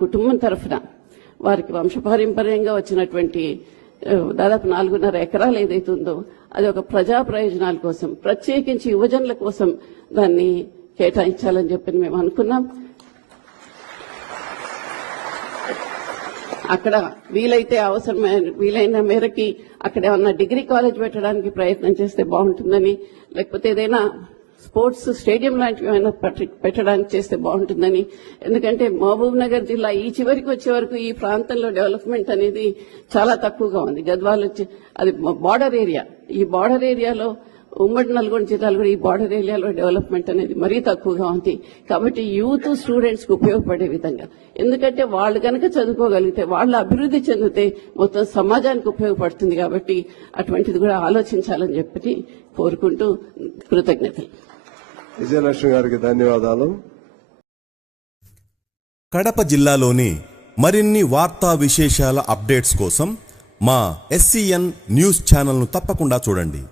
కుటుంబం తరఫున వారికి వంశపారంపర్యంగా వచ్చినటువంటి దాదాపు నాలుగున్నర ఎకరాలు ఏదైతే ఉందో అది ఒక ప్రజా ప్రయోజనాల కోసం ప్రత్యేకించి యువజనుల కోసం దాన్ని కేటాయించాలని చెప్పి మేము అనుకున్నాం. అక్కడ వీలైతే అవసరమైన వీలైన మేరకి అక్కడ ఏమన్నా డిగ్రీ కాలేజ్ పెట్టడానికి ప్రయత్నం చేస్తే బాగుంటుందని లేకపోతే ఏదైనా స్పోర్ట్స్ స్టేడియం లాంటివి ఏమైనా పెట్టడానికి చేస్తే బాగుంటుందని. ఎందుకంటే మహబూబ్ నగర్ జిల్లా ఈ చివరికి వచ్చే వరకు ఈ ప్రాంతంలో డెవలప్మెంట్ అనేది చాలా తక్కువగా ఉంది. గద్వాల్ వచ్చి అది బార్డర్ ఏరియా. ఈ బార్డర్ ఏరియాలో ఉమ్మడి నల్గొండ జిల్లాలో కూడా ఈ బార్డర్ ఏరియాలో డెవలప్మెంట్ అనేది మరీ తక్కువగా ఉంది. కాబట్టి యూత్ స్టూడెంట్స్కు ఉపయోగపడే విధంగా. ఎందుకంటే వాళ్ళు కనుక చదువుకోగలిగితే వాళ్ళు అభివృద్ధి చెందితే మొత్తం సమాజానికి ఉపయోగపడుతుంది కాబట్టి అటువంటిది కూడా ఆలోచించాలని చెప్పి కోరుకుంటూ కృతజ్ఞతలు. విజయలక్ష్మి గారికి ధన్యవాదాలు. కడప జిల్లాలోని మరిన్ని వార్తా విశేషాల అప్డేట్స్ కోసం మా ఎస్సీఎన్ న్యూస్ ఛానల్ను తప్పకుండా చూడండి.